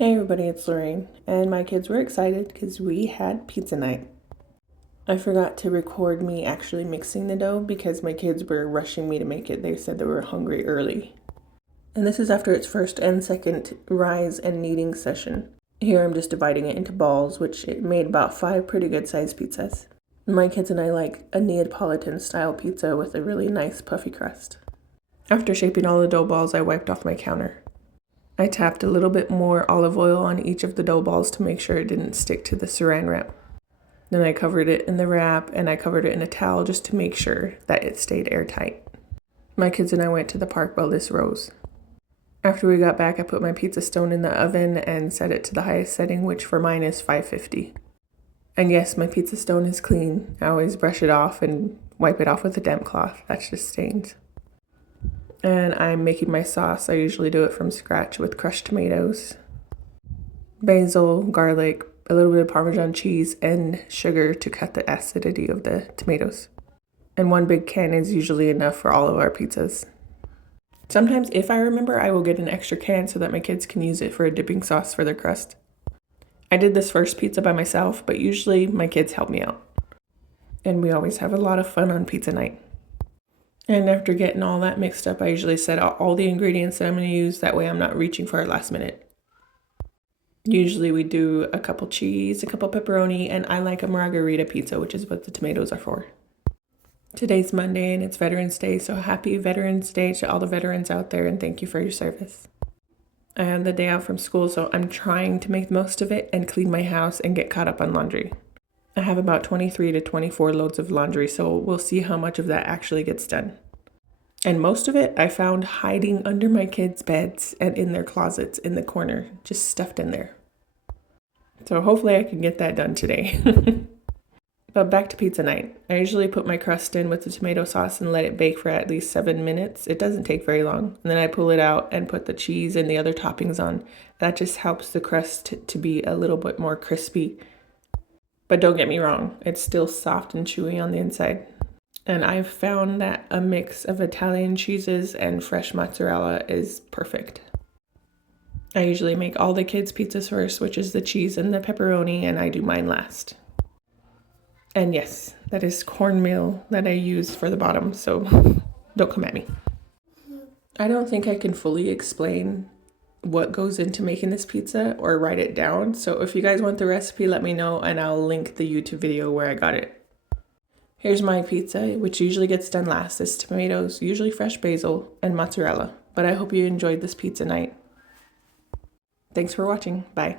Hey everybody, it's Lorraine, and my kids were excited because we had pizza night. I forgot to record me actually mixing the dough because my kids were rushing me to make it. They said they were hungry early. And this is after its first and second rise and kneading session. Here I'm just dividing it into balls, which it made about 5 pretty good sized pizzas. My kids and I like a Neapolitan style pizza with a really nice puffy crust. After shaping all the dough balls, I wiped off my counter. I tapped a little bit more olive oil on each of the dough balls to make sure it didn't stick to the saran wrap. Then I covered it in the wrap and I covered it in a towel just to make sure that it stayed airtight. My kids and I went to the park while this rose. After we got back, I put my pizza stone in the oven and set it to the highest setting, which for mine is 550. And yes, my pizza stone is clean. I always brush it off and wipe it off with a damp cloth. That's just stains. And I'm making my sauce. I usually do it from scratch with crushed tomatoes, basil, garlic, a little bit of Parmesan cheese, and sugar to cut the acidity of the tomatoes. And 1 big can is usually enough for all of our pizzas. Sometimes, if I remember, I will get an extra can so that my kids can use it for a dipping sauce for their crust. I did this first pizza by myself, but usually my kids help me out. And we always have a lot of fun on pizza night. And after getting all that mixed up, I usually set out all the ingredients that I'm going to use. That way I'm not reaching for it last minute. Usually we do a couple cheese, a couple pepperoni, and I like a margarita pizza, which is what the tomatoes are for. Today's Monday and it's Veterans Day, so happy Veterans Day to all the veterans out there and thank you for your service. I have the day out from school, so I'm trying to make the most of it and clean my house and get caught up on laundry. I have about 23 to 24 loads of laundry, so we'll see how much of that actually gets done. And most of it I found hiding under my kids' beds and in their closets in the corner, just stuffed in there. So hopefully I can get that done today. But back to pizza night. I usually put my crust in with the tomato sauce and let it bake for at least 7 minutes. It doesn't take very long. And then I pull it out and put the cheese and the other toppings on. That just helps the crust to be a little bit more crispy. But don't get me wrong, it's still soft and chewy on the inside. And I've found that a mix of Italian cheeses and fresh mozzarella is perfect. I usually make all the kids' pizzas first, which is the cheese and the pepperoni, and I do mine last. And yes, that is cornmeal that I use for the bottom, so don't come at me. I don't think I can fully explain what goes into making this pizza or write it down. So if you guys want the recipe, let me know and I'll link the YouTube video where I got it. Here's my pizza, which usually gets done last. It's tomatoes, usually fresh basil, and mozzarella. But I hope you enjoyed this pizza night. Thanks for watching. Bye.